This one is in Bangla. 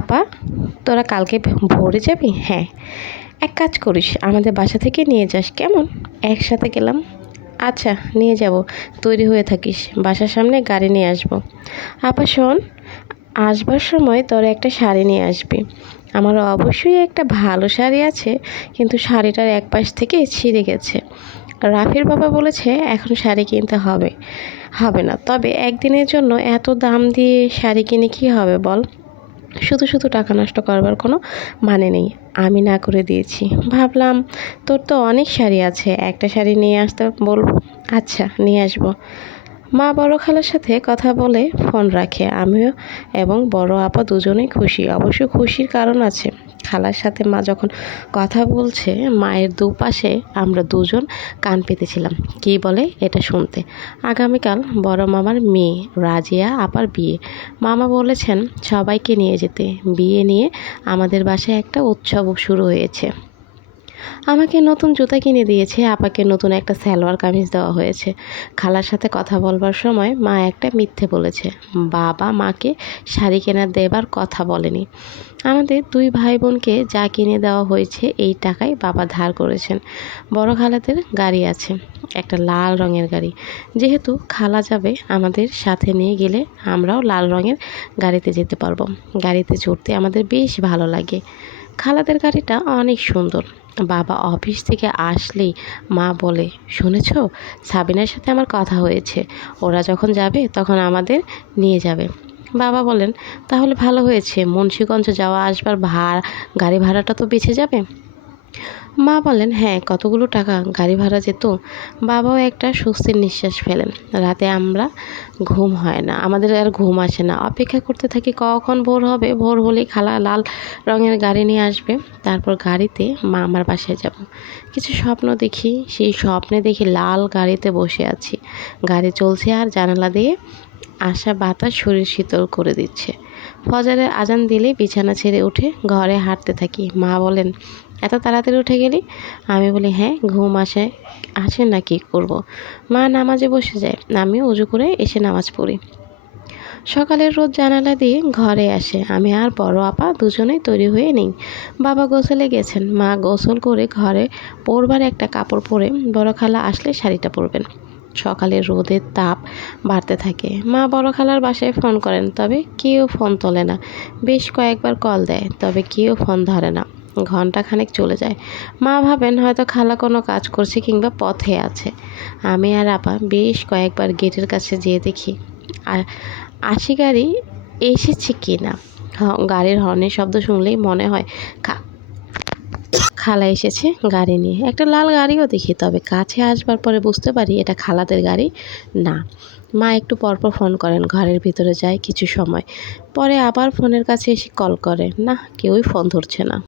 আপা, তোরা কালকে ভোরে যাবি? হ্যাঁ। এক কাজ করিস, আমাদের বাসা থেকে নিয়ে যাস, কেমন? একসাথে গেলাম। আচ্ছা নিয়ে যাব। তৈরি হয়ে থাকিস। বাসার সামনে গাড়ি নিয়ে আসব। আপা, শোন, আসবার সময় তোর একটা শাড়ি নিয়ে আসবি। আমার অবশ্যই একটা ভালো শাড়ি আছে, কিন্তু শাড়িটার এক পাশ থেকে ছিঁড়ে গেছে। রাফির বাবা বলেছে, এখন শাড়ি কিনতে হবে। হবে না। তবে একদিনের জন্য এত দাম দিয়ে শাড়ি কিনে কী হবে বল? শুধু শুধু টাকা নষ্ট করবার কোনো মানে নেই। আমি না করে দিয়েছি। ভাবলাম, তোর তো অনেক শাড়ি আছে, একটা শাড়ি নিয়ে আসতে বলব? আচ্ছা নিয়ে আসব। মা বড় খালার সাথে কথা বলে ফোন রাখে। আমিও এবং বড় আপা দুজনেই খুশি। অবশ্য খুশির কারণ আছে। খালার সাথে মা যখন কথা বলছে, মায়ের দুপাশে আমরা দুজন কান পেতেছিলাম। কি বলে এটা শুনতে? আগামীকাল বড় মামার মেয়ে রাজিয়া আপার বিয়ে। মামা বলেছেন, সবাইকে নিয়ে যেতে। বিয়ে নিয়ে আমাদের বাসায় একটা উৎসব শুরু হয়েছে। আমাকে নতুন জুতা কিনে দিয়েছে, আপাকে নতুন একটা সালোয়ার কামিজ দেওয়া হয়েছে। খালার সাথে কথা বলবার সময় মা একটা মিথ্যে বলেছে, বাবা মাকে শাড়ি কেনা দেবার কথা বলেনি। আমাদের দুই ভাই বোনকে যা কিনে দেওয়া হয়েছে, এই টাকায় বাবা ধার করেছেন। বড় খালাদের গাড়ি আছে, একটা লাল রঙের গাড়ি। যেহেতু খালা যাবে, আমাদের সাথে নিয়ে গেলে আমরাও লাল রঙের গাড়িতে যেতে পারব। গাড়িতে চড়তে আমাদের বেশ ভালো লাগে। খালাদের গাড়িটা অনেক সুন্দর। বাবা অফিস থেকে আসলেই মা বলে, শুনেছ? সাবিনার সাথে আমার কথা হয়েছে। ওরা যখন যাবে তখন আমাদের নিয়ে যাবে। বাবা বলেন, তাহলে ভালো হয়েছে। মুন্সীগঞ্জ যাওয়া আসবার ভাড়া, গাড়ি ভাড়াটা তো বেঁচে যাবে? মা বলেন হ্যাঁ কতগুলো টাকা গাড়ি ভাড়া যেত, বাবাও একটা স্বস্তির নিঃশ্বাস ফেলেন। রাতে আমরা ঘুম হয় না, আমাদের আর ঘুম আসে না। অপেক্ষা করতে থাকি কখন ভোর হবে, ভোর হলেই খালা লাল রঙের গাড়ি নিয়ে আসবে। তারপর গাড়িতে মা আমার বাসায় যাব। কিছু স্বপ্ন দেখি, সেই স্বপ্নে দেখি লাল গাড়িতে বসে আছি। গাড়ি চলছে আর জানালা দিয়ে আসা বাতাস শরীর শীতল করে দিচ্ছে। ফজরের আজান দিলেই বিছানা ছেড়ে উঠে ঘরে হাঁটতে থাকি। মা বলেন, এত তাড়াতাড়ি উঠে গেলি? আমি বলি হ্যাঁ ঘুম আসে আসে না কি করব। মা নামাজে বসে যায়, আমি উজু করে এসে নামাজ পড়ি। সকালের রোদ জানালা দিয়ে ঘরে আসে, আমি আর বড় আপা দুজনেই তৈরি হয়ে নেই। বাবা গোসলে গেছেন, মা গোসল করে ঘরে পরবার একটা কাপড় পরে বড় খালা আসলে শাড়িটা পরবেন। সকালে রোদের তাপ বাড়তে থাকে। মা বড় খালার বাসায় ফোন করেন, তবে কেউ ফোন তোলে না। বেশ কয়েকবার কল দেয়, তবে কেউ ফোন ধরে না। ঘণ্টা খানেক চলে যায়। মা ভাবেন হয়তো খালা কোনো কাজ করছে কিংবা পথে আছে। আমি আর আপা বেশ কয়েকবার গেটের কাছে যেয়ে দেখি, আর আশি গাড়ি এসেছে কি না গাড়ির হর্নের শব্দ শুনলেই মনে হয় খা খালা এসেছে গাড়ি নিয়ে। একটা লাল গাড়িও দেখি, তবে কাছে আসবার পরে বুঝতে পারি এটা খালাদের গাড়ি না। মা একটু পরপর ফোন করেন, ঘরের ভিতরে যায় কিছু সময়। পরে আবার ফোনের কাছে এসে কল করে না কেউই ফোন ধরছে না।